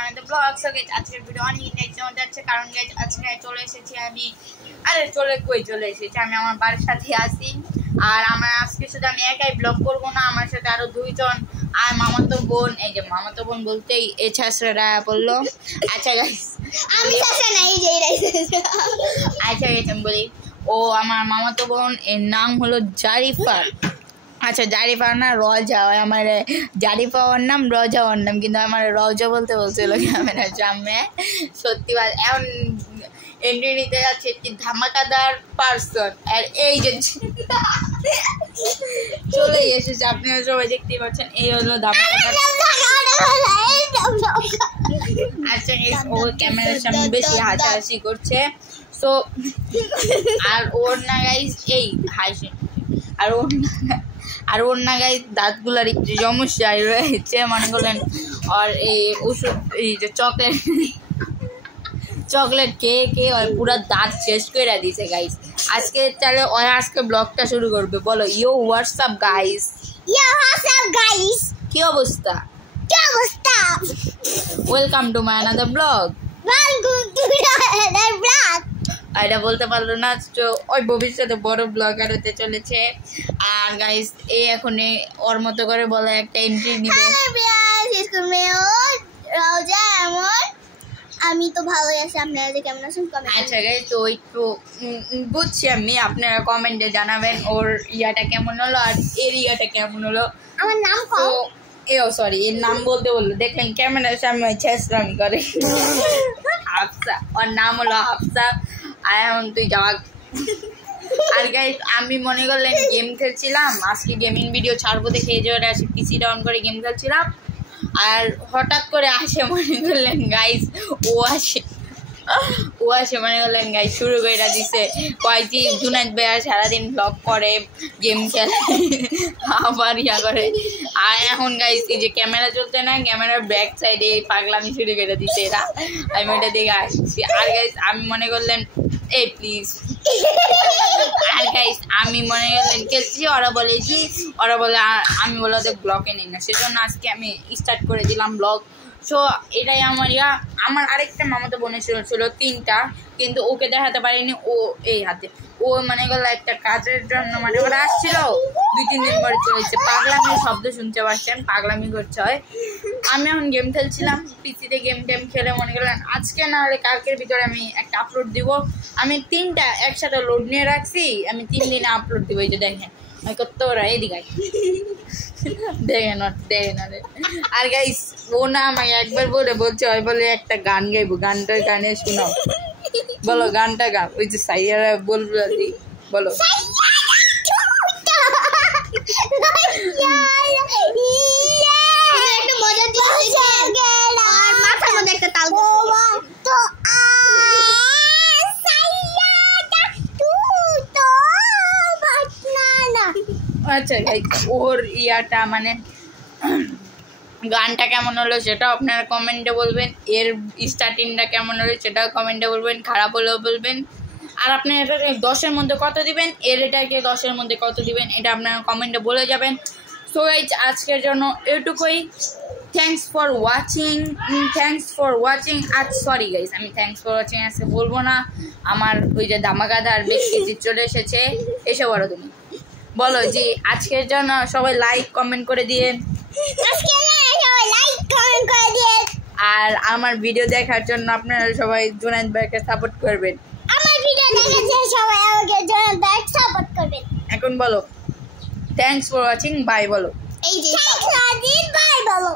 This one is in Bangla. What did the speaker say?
another vlog. So guys, আজকের ভিডিও অনেক ইন্টারেস্টিং হতে যাচ্ছে কারণ guys আজকে চলে এসেছি আমি চলে এসেছি আমি আমার বাড়ির সাথে আছি আর আমার আজকে শুধু আমি একাই ব্লগ করব না আমার সাথে আরো দুইজন আর মামাতো বোন এই যে মামাতো বোন বলতেই এই ছাসরা বললো আচ্ছা গাইস আমি ছাসা নাই যে আচ্ছা গাইস আমি বলি ও আমার মামাতো বোন এর নাম হলো জারিফা আচ্ছা জারিফা না রজা আমার জারিফা ওর নাম রজা ওর নাম কিন্তু আমার রজা বলতে বলছিল ক্যামেরার সামনে সত্যি বল এখন এন্ট্রি নিতে যাচ্ছে একটি ধামাকাদার পার্সন আর এই যে চলে এসেছে আপনারা সবাই দেখতে পাচ্ছেন এই হলো ধামাকাদার আচ্ছা ও ক্যামেরার সামনে বেশি হাসাহাসি করছে সো আর ওর না গাইস এই হাসি আর ওর না গাইস দাঁতগুলোর একটু সমস্যা রয়েছে মনে করলেন আর এই ওষুধ এই যে চকলেট খেয়ে আর পুরো দাঁত শেষ করে দিয়েছে গাইস আজকে তাহলে আজকে ব্লগটা শুরু করবে বলো হোয়াটসঅ্যাপ গাইস কি অবস্থা welcome to my another blog এটা বলতে পারলো না তো ওই ভবিষ্যতে বড় ব্লগার হতে চলেছে আর গাইস এই এখন ওর মতো করে বলে একটা এন্ট্রি নিবে আমি তো ভালোই আছি আপনারা যে কেমন আছেন কমেন্ট আচ্ছা গাইস তো একটু বুঝছি আমি আপনারা কমেন্টে জানাবেন ওর ইয়াটা কেমন হলো আর এর ইয়াটা কেমন হলো আমার নাম তো সরি এর নাম বলতে বললো দেখলেন ক্যামেরার সামনে ছেসরামি করে হাফসা ওর নাম হলো হাফসা আর এখন তুই যাওয়া আর গাইস আমি মনে করলেন গেম খেলছিলাম আজকে গেমিং ভিডিও ছাড়বো দেখে এই জন্য আসি পিসি ডাউন করে গেম খেলছিলাম আর হঠাৎ করে আসে মনে করলেন গাইস ও আসে মনে করলেন গাইস শুরু করে দিছে কয়েকটি জুনাইদ ভাইয়া সারাদিন ব্লগ করে গেম খেলে আবার ইয়া করে আর এখন গাইস এই যে ক্যামেরা চলছে না ক্যামেরার ব্যাক সাইডে পাগলামি শুরু করে দিছে এরা আমি ওটা দেখে আসছি আর গাইস আমি মনে করলেন এই প্লিজ আর গাইস আমি মনে করলেন খেলছি ওরা বলে আমি বলে ওদের ব্লগে নেই না সেজন্য আজকে আমি স্টার্ট করে দিলাম ব্লগ সো এটাই আমার আরেকটা মামাতো বোনের ছিল তিনটা কিন্তু ওকে দেখাতে পারিনি ও এই হাতে ও মনে করলো একটা কাজের জন্য মানে ওরা আসছিল 2-3 দিন পরে চলেছে পাগলামির শব্দ শুনতে পাচ্ছেন পাগলামি করছে হয় আমি এখন গেম খেলছিলাম পিসিতে গেম খেলে মনে করলেন আজকে না হলে কালকের ভিতরে আমি একটা আপলোড দিব আমি 3টা একসাথে লোড নিয়ে রাখছি আমি 3 দিনে আপলোড দিব এই যে দেখেন কত ওরা এদিকে দেখেন আর গাইস ও না আমাকে একবার বলছে ওই বলে একটা গান গাইবো গানটার গানে শোনাও বলো গানটা গাও ওই যে সাইয়ারা বলবো বলো আচ্ছা ওর ইয়াটা মানে গানটা কেমন হলো সেটাও আপনারা কমেন্টে বলবেন এর স্টার্টিংটা কেমন হলো সেটাও কমেন্টে বলবেন খারাপ হলেও বলবেন আর আপনি এটা 10-এর মধ্যে কত দিবেন এটাকে 10-এর মধ্যে কত দিবেন এটা আপনারা কমেন্টে বলে যাবেন সো গাইস আজকের জন্য এটুকুই থ্যাঙ্কস ফর ওয়াচিং আর সরি গাইস আমি থ্যাঙ্কস ফর ওয়াচিং আজকে বলবো না আমার ওই যে ধামাকাদার ব্যক্তি চলে এসেছে এসে বলো তুমি বলো জি আজকের জন্য সবাই লাইক কমেন্ট করে দিয়েন আর আমার ভিডিও দেখার জন্য আপনারা সবাই জুনাইদ ভাইকে সাপোর্ট করবেন এখন বলো থ্যাঙ্কস ফর ওয়াচিং বাই বলো এই যে বাই বলো